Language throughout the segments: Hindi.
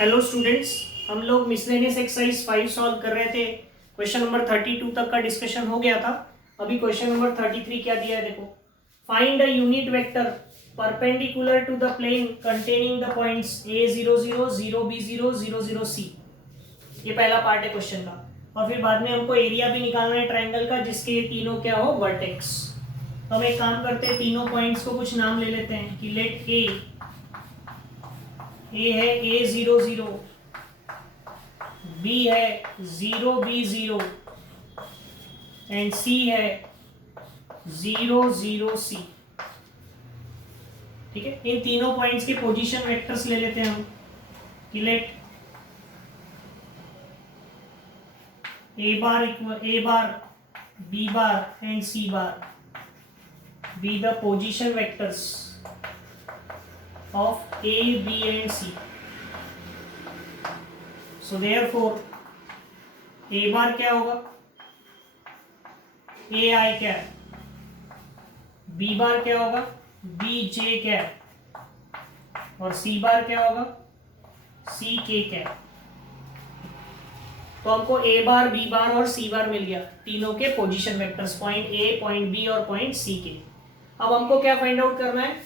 हेलो स्टूडेंट्स, हम लोग मिसलेनियस एक्सरसाइज 5 सॉल्व कर रहे थे। क्वेश्चन नंबर 32 तक का डिस्कशन हो गया था। अभी क्वेश्चन नंबर 33 क्या दिया है देखो। Find a unit vector perpendicular to the plane containing the points a00 0b0 00c। ये पहला पार्ट है क्वेश्चन का। और फिर बाद में हमको एरिया भी निकालना है ट्राइंगल का, जिसके ये तीनों क्या हो, वर्टेक्स। तो हम एक काम करते हैं, तीनों पॉइंट्स को कुछ नाम ले लेते हैं कि लेट ए है a00, बी है 0b0 एंड सी है 00c। ठीक है, इन तीनों पॉइंट्स के पोजीशन वेक्टर्स ले लेते हैं हम कि let A bar B bar and C bar be the position vectors of A B and C. So therefore A bar क्या होगा, ए आई कैप, बी बार क्या होगा, बी जे कैप, और सी बार क्या होगा, सी के कैप। तो हमको ए बार बी बार और सी बार मिल गया, तीनों के position vectors, point A, point B और पॉइंट सी के। अब हमको क्या फाइंड आउट करना है,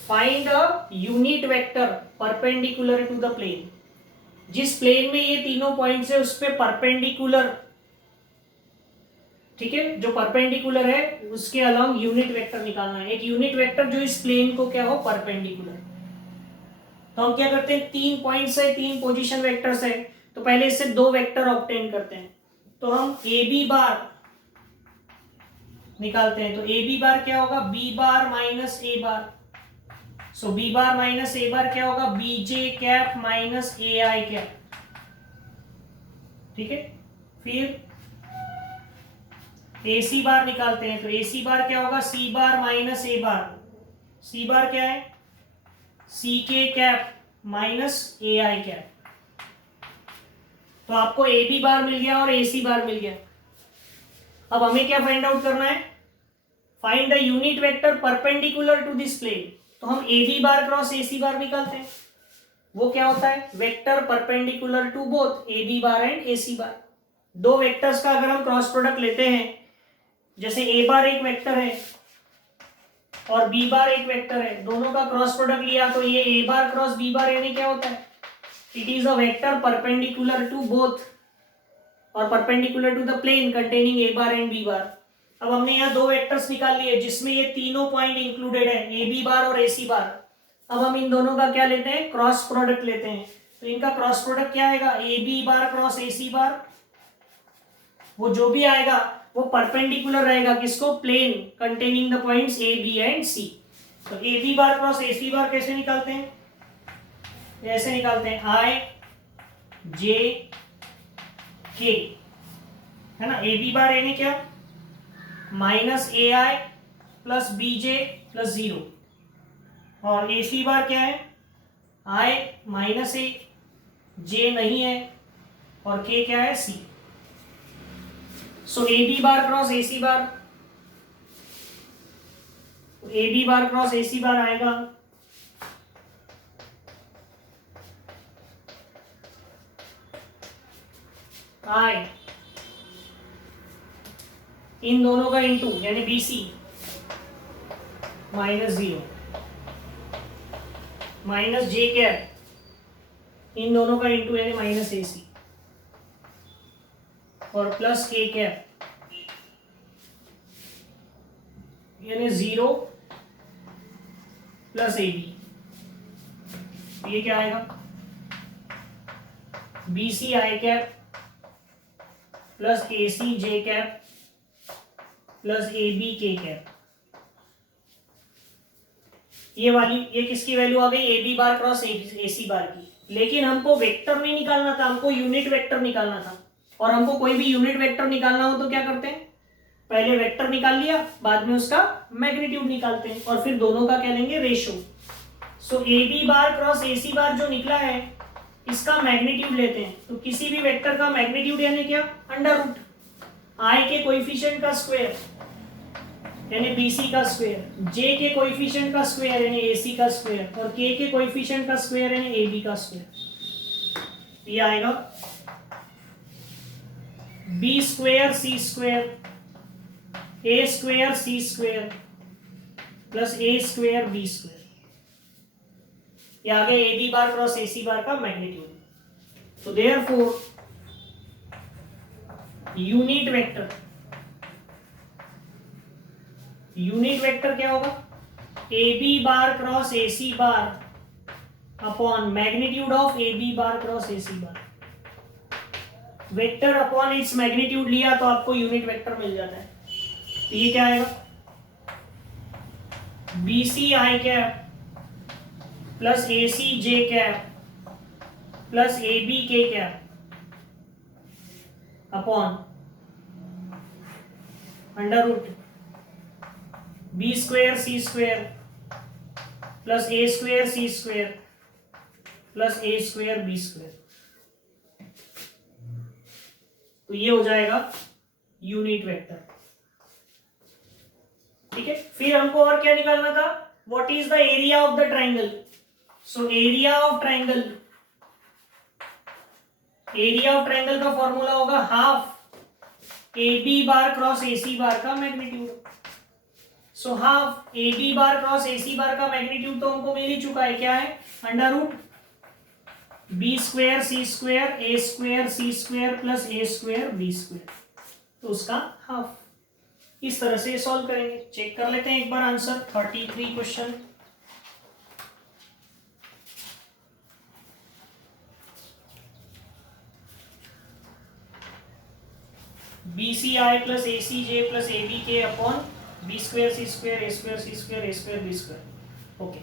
find a unit vector perpendicular to the plane. जिस प्लेन में ये तीनों पॉइंट्स है उस पे परपेंडिकुलर, ठीक है, जो परपेंडिकुलर है उसके अलोंग यूनिट वेक्टर निकालना है। एक यूनिट वेक्टर जो इस प्लेन को क्या हो, परपेंडिकुलर। तो हम क्या करते हैं, तीन पॉइंट्स है, तीन पोजीशन वेक्टर्स है, तो पहले इससे दो वेक्टर ऑब्टेन करते हैं। तो हम ए बी बार निकालते हैं। तो ए बी बार क्या होगा, B bar minus A bar. So B bar minus A bar क्या होगा, बी जे कैप माइनस ए आई कैप। ठीक है, फिर ए सी बार निकालते हैं। तो ए सी बार क्या होगा, सी बार माइनस ए बार। सी बार क्या है, सी के कैप माइनस ए आई कैप। तो आपको ए बी बार मिल गया और ए सी बार मिल गया। अब हमें क्या फाइंड आउट करना है, find the unit vector perpendicular to this plane. तो हम ए B bar cross A C बार निकालते हैं। वो क्या होता है, vector perpendicular to both A B bar and A C bar. दो वेक्टर्स का अगर हम क्रॉस प्रोडक्ट लेते हैं, जैसे ए बार एक वेक्टर है और बी बार एक वेक्टर है, दोनों का क्रॉस प्रोडक्ट लिया तो ये A bar cross B bar यानी क्या होता है, it is a vector perpendicular to both और perpendicular to the plane containing A bar and B bar. अब हमने यहाँ दो वेक्टर्स निकाल लिए जिसमें ये तीनों पॉइंट इंक्लूडेड है, ए बी बार और ए सी बार। अब हम इन दोनों का क्या लेते हैं, क्रॉस प्रोडक्ट लेते हैं। तो इनका क्रॉस प्रोडक्ट क्या आएगा, ए B bar cross A C बार। वो जो भी आएगा वो परपेंडिकुलर रहेगा किसको, plane containing the points A B and C. तो A B bar cross A C बार कैसे निकालते हैं, ऐसे निकालते हैं, आई जे के, है ना। ए बी बार यानी क्या, माइनस ए आई प्लस बी जे प्लस 0, और ए सी बार क्या है, आई माइनस ए, जे नहीं है, और के क्या है, C. So A B bar cross A C bar, A B bar cross A C bar आएगा आई इन दोनों का इंटू यानी B C minus 0 minus J cap इन दोनों का इंटू यानी माइनस ए सी, और प्लस के कैप यानी 0 प्लस ए बी। ये क्या आएगा, B C I cap plus A C J cap plus A B के कैप। ये वाली, ये किसकी वैल्यू आ गई, ए B bar cross A C बार की। लेकिन हमको वेक्टर नहीं निकालना था, हमको यूनिट वेक्टर निकालना था। और हमको कोई भी यूनिट वेक्टर निकालना हो तो क्या करते हैं, पहले वेक्टर निकाल लिया, बाद में उसका मैग्नीट्यूड निकालते हैं, और फिर दोनों का क्या लेंगे, ratio. So A B bar cross A C bar जो निकला है इसका मैग्नीट्यूड लेते हैं। तो किसी भी वेक्टर का मैग्नीट्यूड यानी क्या, अंडर रूट आई के कोएफिशिएंट का स्क्वायर यानी बी सी का स्क्वायर, जे के कोएफिशिएंट का स्क्वायर यानी ए सी का स्क्वायर, और के कोएफिशिएंट का स्क्वायर यानी ए बी का स्क्वायर। ये आएगा B square C square A square C square plus A square B square. ये आ गया ए B bar cross A C bar का मैग्नीट्यूड। तो देयरफॉर यूनिट वेक्टर क्या होगा, A B bar cross A C bar upon magnitude of A B bar cross A C bar. Vector upon its magnitude लिया तो आपको यूनिट वेक्टर मिल जाता है। तो ये क्या आएगा, B C I cap plus A C J cap plus A B के cap upon under root B square C square plus A square C square plus A square B square. तो ये हो जाएगा यूनिट वेक्टर। ठीक है, फिर हमको और क्या निकालना था, what is the area of the triangle. So area of triangle का फॉर्मूला होगा half A B bar cross A C bar का magnitude. So half A B bar cross A C bar का मैग्नीट्यूड तो हमको मिल ही चुका है, क्या है, under root B square C square A square C square plus A square B square. तो उसका हाफ। इस तरह से सॉल्व करेंगे। चेक कर लेते हैं एक बार answer 33 question. B C I plus A C J plus A B K upon B square C square A square C square A square B square. Okay,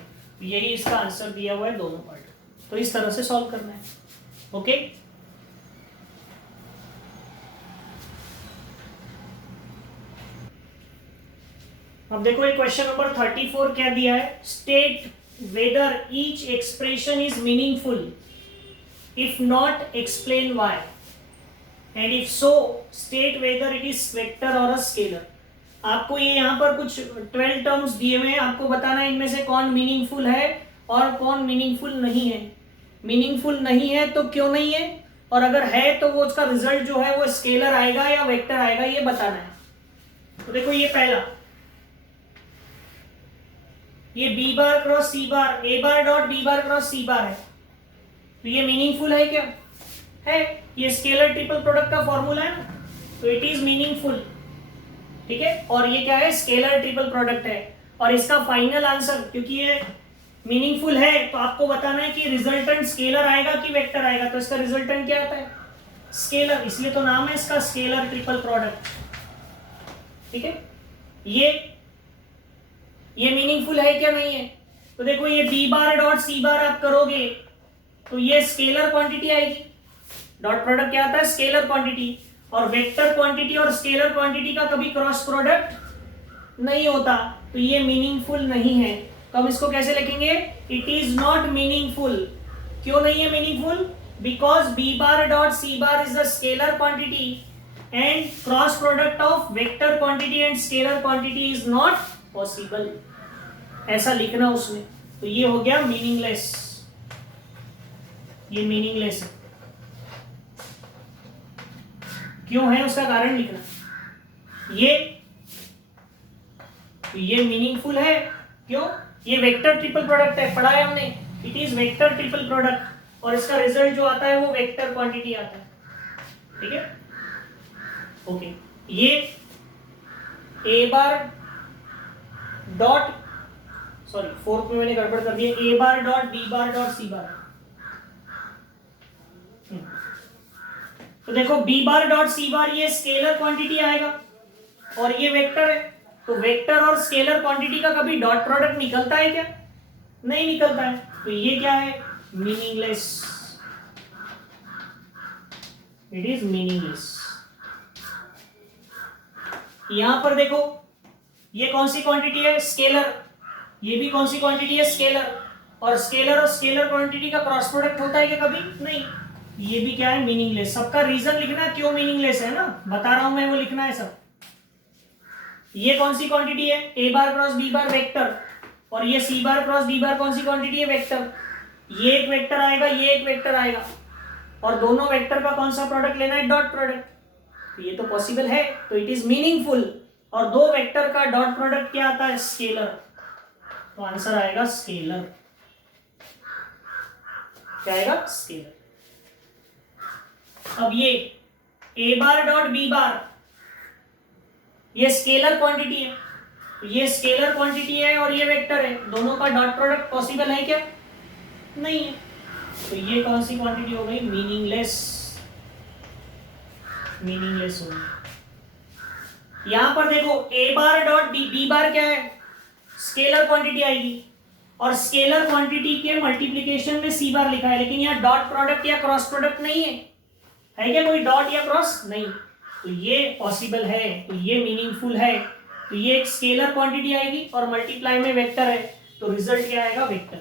यही इसका आंसर दिया हुआ है दोनों पार्ट। तो इस तरह से सॉल्व करना है। ओके, अब देखो ये क्वेश्चन नंबर 34 क्या दिया है, state whether each expression is meaningful, if not explain why, and if so state whether it is vector और अ स्केलर। आपको ये यहाँ पर कुछ 12 टर्म्स दिए हुए हैं, आपको बताना है इनमें से कौन मीनिंगफुल है और कौन मीनिंगफुल नहीं है। मीनिंगफुल नहीं है तो क्यों नहीं है, और अगर है तो वो उसका रिजल्ट जो है वो स्केलर आएगा या वेक्टर आएगा, ये बताना है। तो देखो ये पहला, ये B bar cross C bar, A bar dot B bar cross C bar है, तो ये मीनिंगफुल है क्या, है। ये स्केलर ट्रिपल प्रोडक्ट का फॉर्मूला है ना, तो इट इज मीनिंगफुल। ठीक है, और ये क्या है, स्केलर ट्रिपल प्रोडक्ट है। और इसका फाइनल आंसर, क्योंकि ये मीनिंगफुल है तो आपको बताना है कि रिजल्टेंट स्केलर आएगा कि वेक्टर आएगा। तो इसका रिजल्टेंट क्या आता है, स्केलर, इसलिए तो नाम है इसका स्केलर ट्रिपल प्रोडक्ट। ठीक है, ये मीनिंगफुल है क्या, नहीं है। तो देखो ये बी बार डॉट सी बार आप करोगे तो ये स्केलर क्वांटिटी आएगी। डॉट प्रोडक्ट क्या आता है, स्केलर क्वांटिटी, और वेक्टर क्वांटिटी और स्केलर क्वांटिटी का कभी क्रॉस प्रोडक्ट नहीं होता, तो ये मीनिंगफुल नहीं है। तो हम इसको कैसे लिखेंगे, इट इज नॉट मीनिंगफुल। क्यों नहीं है meaningful, because B bar dot C bar is the scalar quantity and cross product of vector quantity and scalar quantity is not possible, ऐसा लिखना उसमें। तो ये हो गया मीनिंगलेस, ये मीनिंगलेस है। क्यों है उसका कारण लिखना। ये मीनिंगफुल है, क्यों, ये वेक्टर ट्रिपल प्रोडक्ट है, पढ़ा है हमने, it is vector triple product, और इसका रिजल्ट जो आता है वो वेक्टर क्वांटिटी आता है। ठीक है, ओके, ये A bar dot, sorry fourth में मैंने गड़बड़ कर दिया, A bar dot B bar dot C bar. तो देखो B bar dot C bar ये स्केलर क्वांटिटी आएगा और ये वेक्टर है, तो वेक्टर और स्केलर क्वांटिटी का कभी डॉट प्रोडक्ट निकलता है क्या, नहीं निकलता है। तो ये क्या है, मीनिंगलेस, इट इज मीनिंगलेस। यहां पर देखो ये कौन सी क्वांटिटी है, स्केलर, ये भी कौन सी क्वांटिटी है, स्केलर, और स्केलर क्वांटिटी का क्रॉस प्रोडक्ट होता है क्या, कभी नहीं। ये भी क्या है, मीनिंगलेस। सबका रीजन लिखना क्यों मीनिंगलेस है ना, बता रहा हूं मैं, वो लिखना है सब। ये कौन सी क्वांटिटी है, ए बार क्रॉस बी बार वेक्टर, और ये सी बार क्रॉस डी बार कौन सी क्वांटिटी है, वेक्टर। ये एक वेक्टर आएगा, ये एक वेक्टर आएगा, और दोनों वेक्टर का कौन सा प्रोडक्ट लेना है, डॉट प्रोडक्ट। तो ये तो पॉसिबल है, तो इट इज मीनिंगफुल। और दो वेक्टर का डॉट प्रोडक्ट क्या आता है, स्केलर। तो आंसर आएगा स्केलर। क्या आएगा, स्केलर। अब ये A bar dot B bar, ये स्केलर क्वांटिटी है, ये स्केलर क्वांटिटी है और ये वेक्टर है, दोनों का डॉट प्रोडक्ट पॉसिबल है क्या, नहीं है। तो ये कौन सी क्वांटिटी हो गई, मीनिंगलेस। मीनिंगलेस हो गई। यहां पर देखो A bar dot B bar क्या है, स्केलर क्वांटिटी आएगी, और स्केलर क्वांटिटी के मल्टीप्लीकेशन में सी बार लिखा है, लेकिन यहाँ डॉट प्रोडक्ट या क्रॉस प्रोडक्ट नहीं है क्या कोई डॉट या क्रॉस, नहीं। तो ये पॉसिबल है, तो ये मीनिंगफुल है। तो ये एक स्केलर क्वांटिटी आएगी और मल्टीप्लाई में वेक्टर है, तो रिजल्ट क्या आएगा, वेक्टर।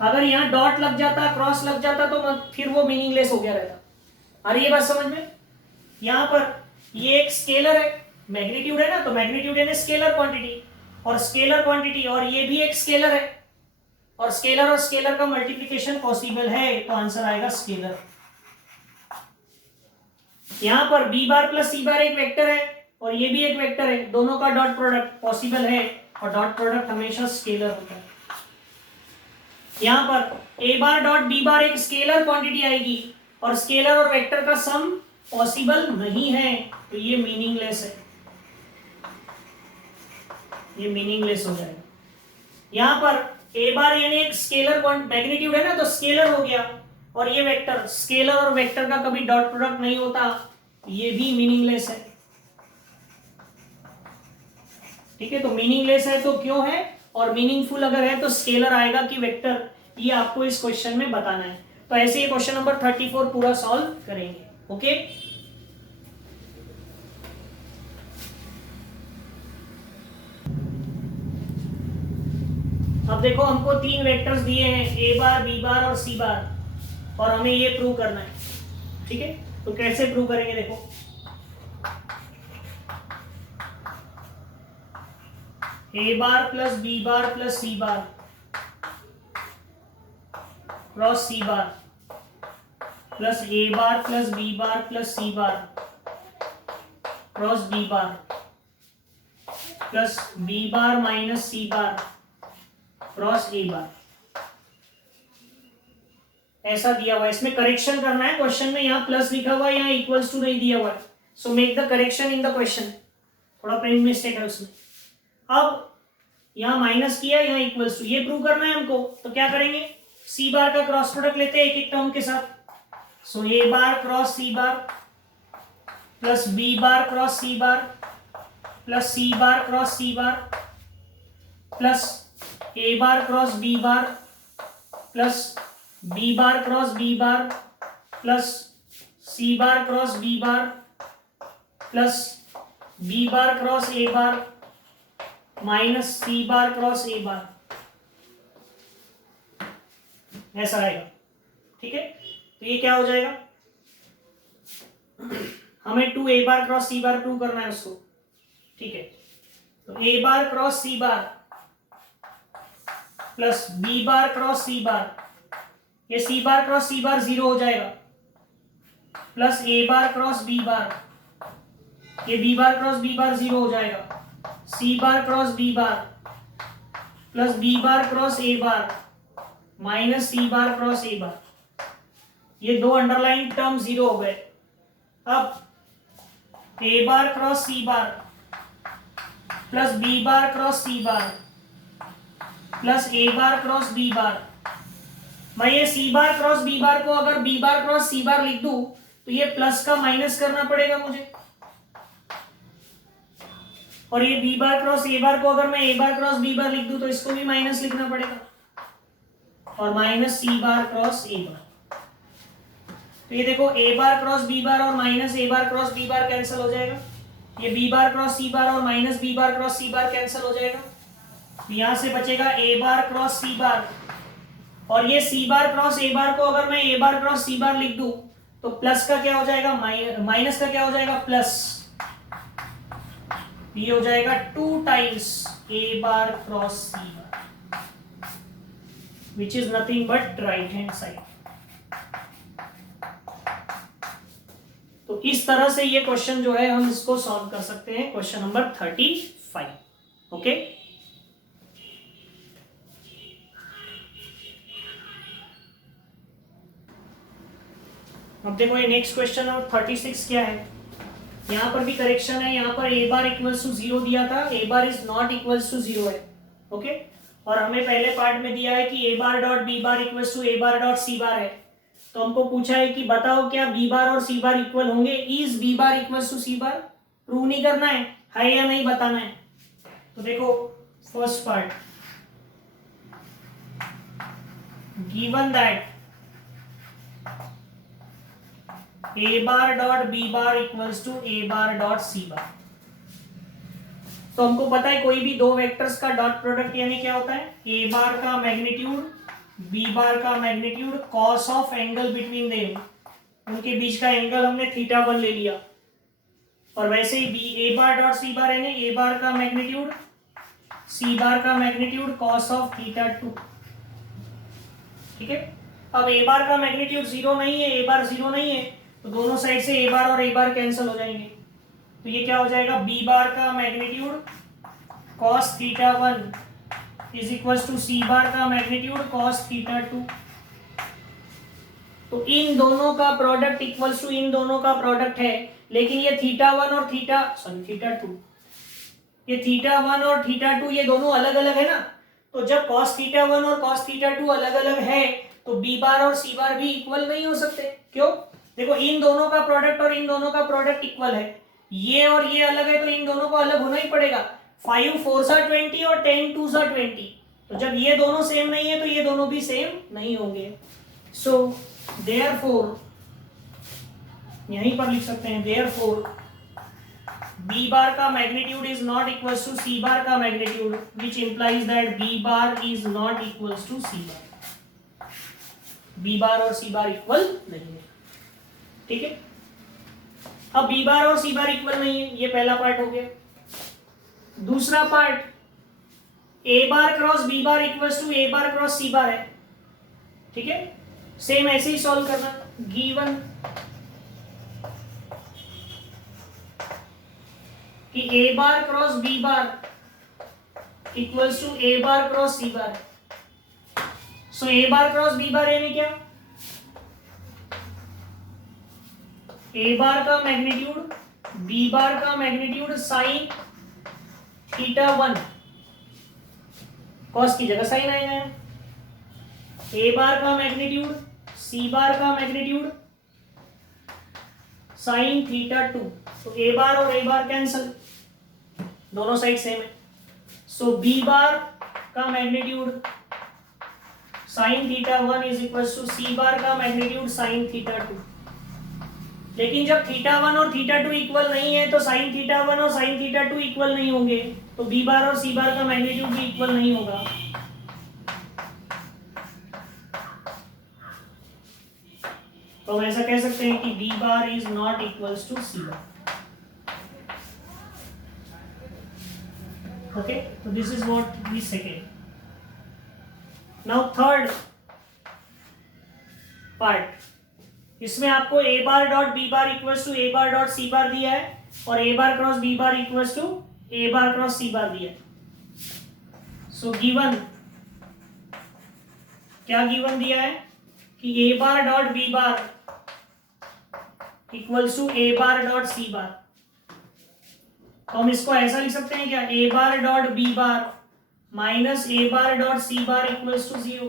अगर यहाँ डॉट लग जाता, क्रॉस लग जाता, तो फिर वो मीनिंगलेस हो गया रहता। अरे ये बात समझ में, यहाँ पर ये एक स्केलर है, मैग्नीट्यूड है ना, तो मैग्नीट्यूड यानी स्केलर क्वांटिटी, और स्केलर क्वांटिटी, और ये भी एक स्केलर है, और स्केलर का मल्टीप्लीकेशन पॉसिबल है, तो आंसर आएगा स्केलर। यहां पर बी बार प्लस सी बार एक वेक्टर है और ये भी एक वेक्टर है, दोनों का डॉट प्रोडक्ट पॉसिबल है, और डॉट प्रोडक्ट हमेशा स्केलर होता है। यहां पर ए बार डॉट बी बार एक स्केलर क्वांटिटी आएगी, और स्केलर और वेक्टर का सम पॉसिबल नहीं है, तो ये मीनिंगलेस है, ये मीनिंगलेस हो जाएगा। यहां पर ए बार यानी एक स्केलर मैग्नीट्यूड है ना, तो स्केलर हो गया, और ये वेक्टर, स्केलर और वेक्टर का कभी डॉट प्रोडक्ट नहीं होता, ये भी मीनिंगलेस है। ठीक है, तो मीनिंगलेस है तो क्यों है, और मीनिंगफुल अगर है तो स्केलर आएगा कि वेक्टर, ये आपको इस क्वेश्चन में बताना है। तो ऐसे ही क्वेश्चन नंबर 34 पूरा सॉल्व करेंगे। ओके, अब देखो हमको तीन वेक्टर्स दिए हैं, ए बार, बी बार और सी बार, और हमें ये प्रूव करना है। ठीक है, तो कैसे प्रूव करेंगे, देखो A bar plus B bar plus C bar cross C bar plus A bar plus B bar plus C bar cross B bar plus B bar minus C bar cross A bar, ऐसा दिया हुआ है। इसमें करेक्शन करना है, क्वेश्चन में यहाँ प्लस लिखा हुआ है, यहाँ इक्वल्स टू नहीं दिया हुआ है, so make the correction in the question. थोड़ा प्रिंट मिस्टेक है उसमें। अब यहाँ माइनस किया, यहाँ इक्वल्स टू, ये प्रूव करना है हमको, तो क्या करेंगे, सी बार का क्रॉस प्रोडक्ट लेते हैं एक एक टर्म के साथ। So A bar cross C bar plus B bar cross C bar plus C bar cross C bar plus A bar cross B bar plus B bar cross B bar plus C bar cross B bar plus B bar cross A bar minus C bar cross A bar, ऐसा आएगा। ठीक है, तो ये क्या हो जाएगा, हमें 2 ए bar cross C bar prove करना है उसको। ठीक है, तो A bar cross C bar plus B bar cross C bar, ये C bar cross C bar 0 हो जाएगा, plus A bar cross B bar, ये B bar cross B bar 0 हो जाएगा, C bar cross B bar plus B bar cross A bar minus C bar cross A bar, ये दो अंडरलाइन टर्म 0 हो गए। अब A bar cross C bar plus B bar cross C bar plus A bar cross B बार, मैं ये सी बार क्रॉस बी बार को अगर बी बार क्रॉस सी बार लिख दूं, तो ये प्लस का माइनस करना पड़ेगा मुझे, और ये बी बार क्रॉस ए बार को अगर मैं ए बार क्रॉस बी बार लिख दूं, तो इसको भी माइनस लिखना पड़ेगा, और minus C bar cross A bar. तो ये देखो A bar cross B bar और minus A bar cross B bar cancel हो जाएगा, ये बी बार क्रॉस सी बार और minus B bar cross C बार कैंसिल हो जाएगा, यहां से बचेगा ए बार क्रॉस सी बार, और ये सी बार क्रॉस ए बार को अगर मैं ए बार क्रॉस सी बार लिख दूं, तो प्लस का क्या हो जाएगा, माइनस का क्या हो जाएगा, प्लस, ये हो जाएगा 2 times A bar cross C bar, which is nothing but right hand side. तो इस तरह से ये क्वेश्चन जो है हम इसको सॉल्व कर सकते हैं, क्वेश्चन नंबर 35। ओके, अब देखो ये नेक्स्ट क्वेश्चन नंबर 36 क्या है। यहाँ पर भी करेक्शन है, यहाँ पर ए बार इक्वल्स टू 0 दिया था, A bar is not equals to 0 है। ओके, और हमें पहले पार्ट में दिया है कि A bar dot B bar equals to A bar dot C bar है। तो हमको पूछा है कि बताओ क्या बी बार और सी बार इक्वल होंगे, is B bar equals to C bar. Prove नहीं करना है या नहीं बताना है। तो देखो first part, given that A bar dot B bar equals to A bar dot C bar. तो हमको पता है कोई भी दो वेक्टर्स का डॉट प्रोडक्ट यानी क्या होता है, ए बार का मैग्नीट्यूड बी बार का magnitude cos of angle between them, उनके बीच का एंगल हमने θ1 ले लिया। और वैसे ही बी ए बार डॉट सी बार यानी ए बार का मैग्नीट्यूड सी बार का मैग्नीट्यूड कॉस ऑफ θ2। ठीक है, अब ए बार का मैग्नीट्यूड 0 नहीं है, ए बार 0 नहीं है, तो दोनों साइड से ए बार और ए बार कैंसिल हो जाएंगे। तो ये क्या हो जाएगा, बी बार का magnitude cos θ1 is equals to C bar का मैग्नीट्यूड कॉस θ2। तो इन दोनों का प्रोडक्ट इक्वल्स टू इन दोनों का प्रोडक्ट है, लेकिन ये θ1 और θ2, ये θ1 और θ2 ये दोनों अलग अलग है ना। तो जब cos θ1 और cos θ2 अलग अलग है तो बी बार और सी बार भी इक्वल नहीं हो सकते। क्यों, देखो इन दोनों का प्रोडक्ट और इन दोनों का प्रोडक्ट इक्वल है, ये और ये अलग है तो इन दोनों को अलग होना ही पड़ेगा। 5 4 सा 20 और 10 2 सा 20, तो जब ये दोनों सेम नहीं है तो ये दोनों भी सेम नहीं होंगे। सो देयरफॉर यहीं पर लिख सकते हैं, देयरफॉर बी बार का magnitude is not equals to C bar का magnitude, which implies that B bar is not equals to C bar. B bar और सी बार इक्वल नहीं है। ठीक है, अब बी बार और सी बार इक्वल नहीं है, ये पहला पार्ट हो गया। दूसरा part, A bar cross B bar equals to A bar cross C bar है। ठीक है, सेम ऐसे ही सॉल्व करना। गिवन कि A bar cross B bar equals to A bar cross C bar. So A bar cross B bar यानी क्या, ए बार का मैग्नीट्यूड बी बार का मैग्नीट्यूड साइन θ1, कॉस की जगह साइन आएगा। ए बार का मैग्नीट्यूड सी बार का मैग्नीट्यूड साइन θ2, तो ए बार और ए बार कैंसल, दोनों साइड सेम है। सो बी बार का magnitude sine θ1 is equal to C bar का मैग्नीट्यूड साइन θ2। लेकिन जब θ1 और θ2 इक्वल नहीं है तो साइन θ1 और साइन θ2 इक्वल नहीं होंगे, तो बी बार और सी बार का मैग्नीट्यूड भी इक्वल नहीं होगा। तो हम ऐसा कह सकते हैं कि B bar is not equals to C bar. Okay, तो this is what we second. Now third part, इसमें आपको A bar dot B bar equals to A bar dot C bar दिया है और A bar cross B bar equals to A bar cross C bar दिया है। सो गिवन, क्या गिवन दिया है कि A bar dot B bar equals to A bar dot C bar. तो हम इसको ऐसा लिख सकते हैं क्या, A bar dot B bar minus A bar dot C bar equals to 0।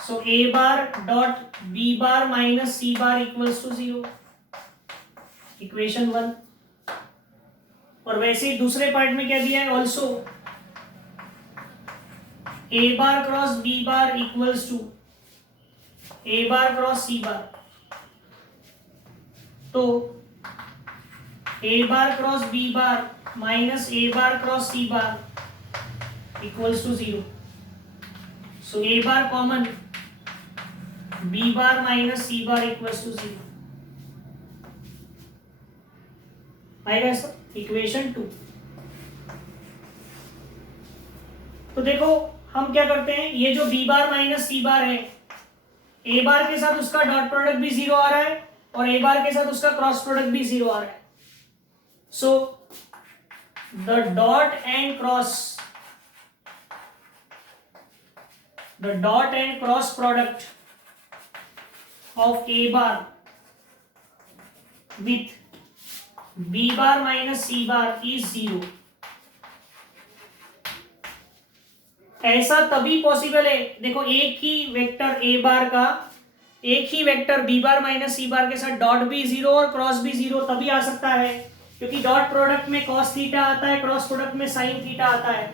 So A bar dot B bar minus C bar equals to 0, equation 1। और वैसे ही दूसरे पार्ट में क्या दिया है, also A bar cross B bar equals to A bar cross C bar. तो A bar cross B bar minus A bar cross C bar equals to 0। So A bar common, B bar minus C bar equals to 0 आएगा सर, इक्वेशन 2। तो देखो हम क्या करते हैं, ये जो B bar minus C bar है, ए बार के साथ उसका डॉट प्रोडक्ट भी 0 आ रहा है और ए बार के साथ उसका क्रॉस प्रोडक्ट भी 0 आ रहा है। So the dot and cross product of A bar with B bar minus C bar is 0। ऐसा तभी पॉसिबल है, देखो एक ही वेक्टर ए बार का एक ही vector B bar minus C बार के साथ डॉट भी 0 और क्रॉस भी 0 तभी आ सकता है, क्योंकि डॉट प्रोडक्ट में कॉस थीटा आता है, क्रॉस प्रोडक्ट में साइन थीटा आता है।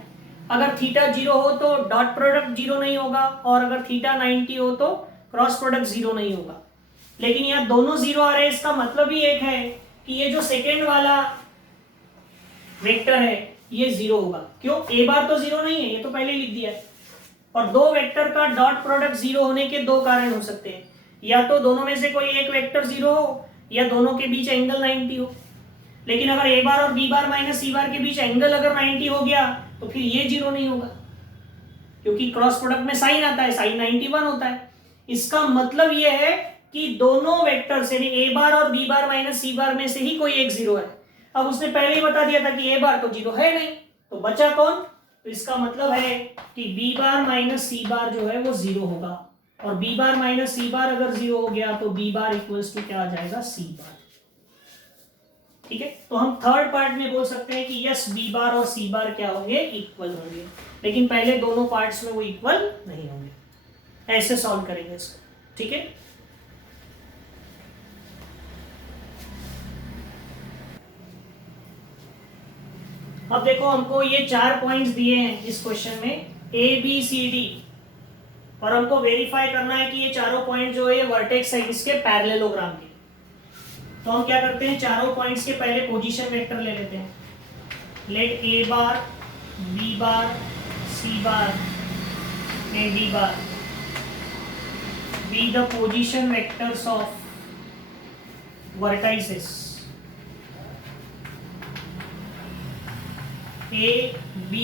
अगर थीटा 0 हो तो डॉट प्रोडक्ट 0 नहीं होगा, और अगर थीटा 90 हो तो क्रॉस प्रोडक्ट 0 नहीं होगा। लेकिन यहाँ दोनों 0 आ रहे हैं, इसका मतलब ही एक है कि ये जो सेकेंड वाला वेक्टर है ये 0 होगा। क्यों? ए बार तो 0 नहीं है, ये तो पहले लिख दिया है। और दो वेक्टर का डॉट प्रोडक्ट 0 होने के दो कारण हो सकते हैं, या तो दोनों में से कोई एक वेक्टर 0 हो, या दोनों के बीच एंगल 90 हो। लेकिन अगर ए बार और बी बार माइनस सी बार के बीच एंगल अगर 90 हो गया तो फिर ये 0 नहीं होगा, क्योंकि क्रॉस प्रोडक्ट में साइन आता है, साइन 91 होता है। इसका मतलब ये है कि दोनों वेक्टर्स यानी ए बार और बी बार माइनस सी बार में से ही कोई एक 0 है। अब उसने पहले ही बता दिया था कि ए बार तो 0 है नहीं, तो बचा कौन? तो इसका मतलब है कि B bar minus C bar जो है वो 0 होगा, और बी बार माइनस सी बार अगर 0 हो गया तो बी बार इक्वल्स टू क्या आ जाएगा? सी बार। ठीक है, तो हम थर्ड पार्ट में बोल सकते हैं कि यस बी बार और सी बार क्या होंगे? इक्वल होंगे, लेकिन पहले दोनों पार्ट्स में वो इक्वल नहीं होंगे। ऐसे सॉल्व करेंगे इसको। ठीक है, अब देखो हमको ये 4 पॉइंट्स दिए हैं इस क्वेश्चन में ए बी सी डी, और हमको वेरीफाई करना है कि ये चारों पॉइंट जो है वर्टेक्स है इसके पैरेललोग्राम के। तो हम क्या करते हैं, चारों पॉइंट्स के पहले पोजीशन वेक्टर ले लेते हैं। Let A bar B bar C bar and D bar be the position vectors of vertices A, B,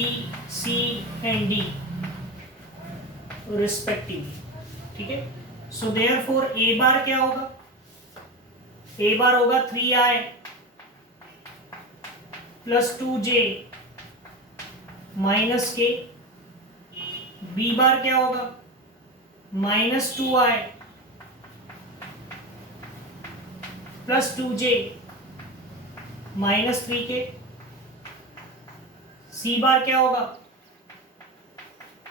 C and D respectively। ठीक है, सो देयरफॉर A बार क्या होगा? A बार होगा 3i प्लस 2j माइनस के। B बार क्या होगा? Minus 2i plus 2j minus 3k। सी बार क्या होगा?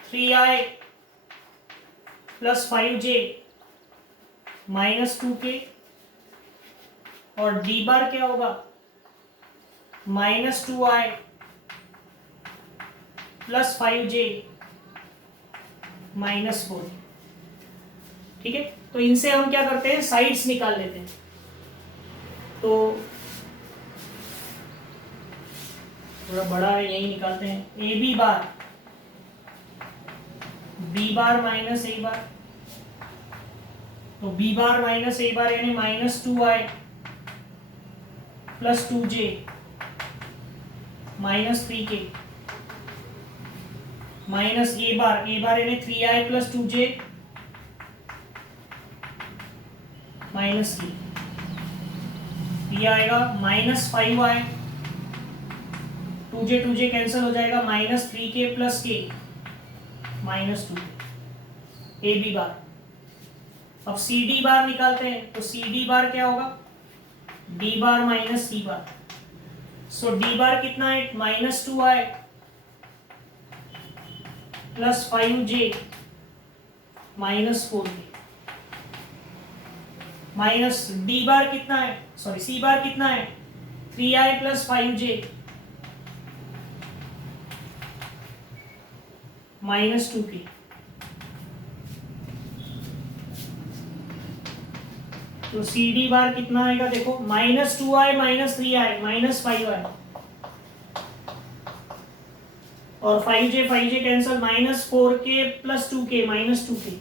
3i plus 5j minus 2k। और डी बार क्या होगा? Minus 2i plus 5j minus 4। ठीक है, तो इनसे हम क्या करते हैं, साइड्स निकाल लेते हैं। तो थोड़ा बड़ा है, यही निकालते हैं। A B bar B bar minus A bar, तो B bar minus A bar यानी minus 2i plus 2j minus 3k minus A bar यानी 3i प्लस 2j माइनस 3। ये आएगा माइनस 5i, 2j कैंसिल हो जाएगा, minus 3k plus k minus 2 A B bar. अब सी डी बार निकालते हैं, तो सी डी बार क्या होगा? डी बार माइनस सी बार। सो डी बार कितना है? Minus 2i plus 5j minus 4k minus D बार कितना है, सॉरी सी बार कितना है? 3i plus 5j minus 2k। तो सी डी बार कितना आएगा? देखो minus 2i minus 3i minus 5i और 5j cancel, minus 4k plus 2k minus 2k।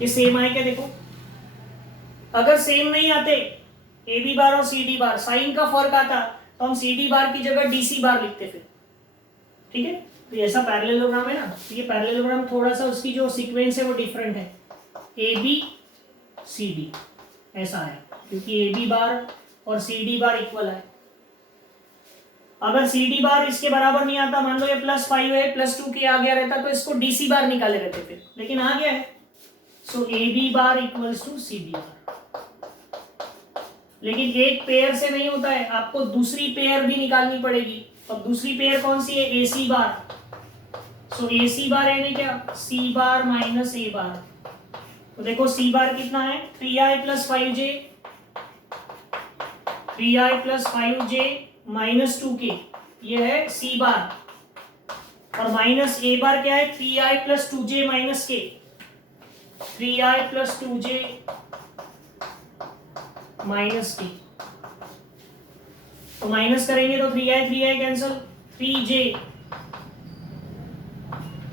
ये सेम आए क्या? देखो अगर सेम नहीं आते ए बी बार और सी डी बार, साइन का फर्क आता, तो हम सी डी बार की जगह डी सी बार लिखते फिर। ठीक है, तो ऐसा पैरेललोग्राम है ना, तो ये पैरेललोग्राम थोड़ा सा उसकी जो सीक्वेंस है वो डिफरेंट है। ए बी सी डी, ऐसा है क्योंकि ए बी बार और सी डी बार इक्वल है। अगर सी डी बार इसके बराबर नहीं आता, मान लो ये +5 है, +2 के आ गया रहता तो इसको डी सी बार निकाले रहते फिर, लेकिन आ गया है। So A B bar equals to C D bar. लेकिन एक पेयर से नहीं होता है, आपको दूसरी पेयर भी निकालनी पड़ेगी। अब दूसरी पेयर कौन सी है? ए सी बार। सो ए सी बार यानी क्या? सी बार माइनस ए बार। तो देखो सी बार कितना है? 3i + 5j, 3i + 5j - 2k, ये है सी बार। और माइनस ए बार क्या है? 3i + 2j - k, 3i + 2j - k। तो माइनस करेंगे तो 3i कैंसिल, 3j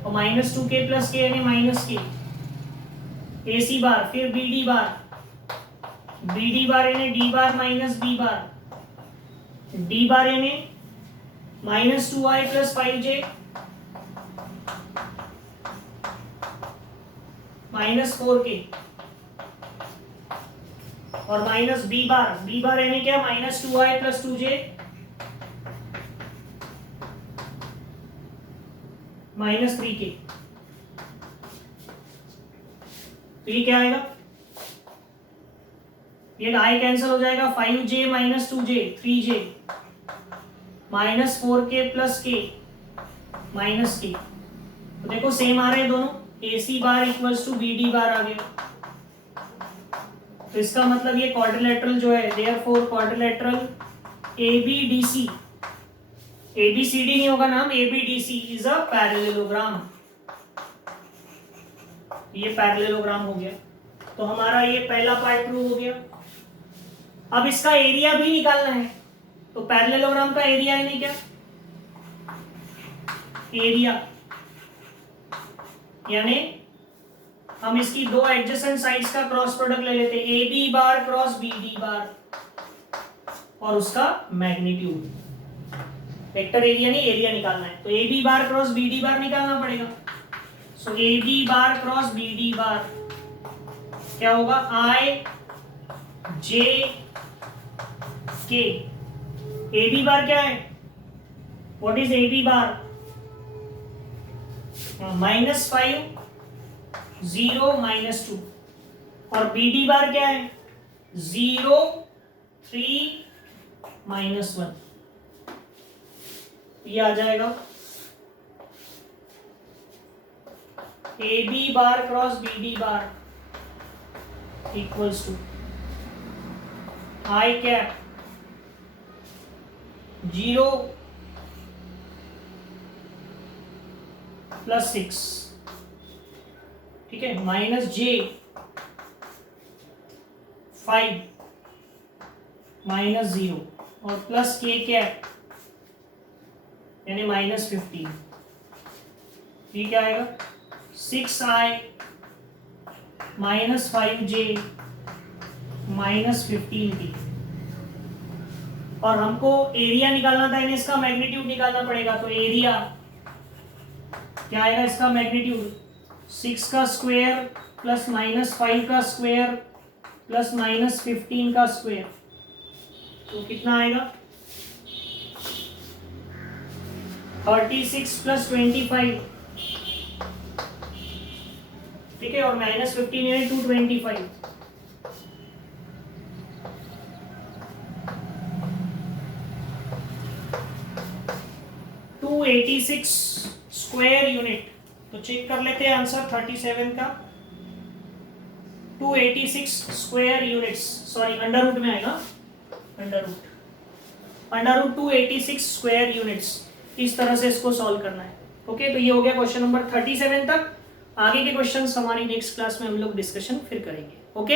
और -2k + k यानी -k। ए सी बार, फिर B D bar, B D bar यानी D bar - B bar, D bar यानी -2i + 5j -4k, और minus B bar, B bar यानी क्या? -2i + 2j -3k। तो ये क्या आएगा? ये i कैंसिल हो जाएगा, 5j - 2j 3j -4k + k -k। तो देखो सेम आ रहे हैं दोनों, A C bar equals to B D bar आ गया। तो इसका मतलब ये क्वाड्रिलेटरल जो है, देयरफॉर क्वाड्रिलेटरल ABDC, ABCD नहीं होगा नाम, ABDC इज अ पैरेललोग्राम। ये पैरेललोग्राम हो गया। तो हमारा ये पहला पार्ट प्रूव हो गया। अब इसका एरिया भी निकालना है। तो पैरेललोग्राम का एरिया है नहीं क्या? एरिया यानी हम इसकी दो एडजेसेंट साइड्स का क्रॉस प्रोडक्ट ले लेते हैं, A B bar cross B D bar, और उसका मैग्नीट्यूड। वेक्टर एरिया नहीं, एरिया निकालना है। तो A B bar cross B D bar निकालना पड़ेगा। So A B bar cross B D bar क्या होगा? आई जे के। ए बी बार क्या है? What is A B bar? -5 0 -2, और बी डी बार क्या है? 0 3 -1। ये आ जाएगा A B bar cross B D bar equals to I cap 0 + 6, ठीक है, -j 5 -0 और +k कैप यानी -15। ये क्या आएगा? 6i -5j -15k। और हमको एरिया निकालना था, यानी इसका मैग्नीट्यूड निकालना पड़ेगा। तो एरिया क्या आएगा? इसका मैग्नीट्यूड 6 का स्क्वायर प्लस -5 का स्क्वायर प्लस -15 का स्क्वायर, तो कितना आएगा? 36 + 25, ठीक है, और -15 यानी 225। Square unit. तो चेक कर लेते हैं आंसर 37 का। 286 square units, sorry under root में आएगा, अंडर रूट 286 स्क्वायर यूनिट्स। इस तरह से इसको सॉल्व करना है। ओके, तो ये हो गया क्वेश्चन नंबर 37 तक। आगे के क्वेश्चंस हमारी नेक्स्ट क्लास में हम लोग डिस्कशन फिर करेंगे। ओके।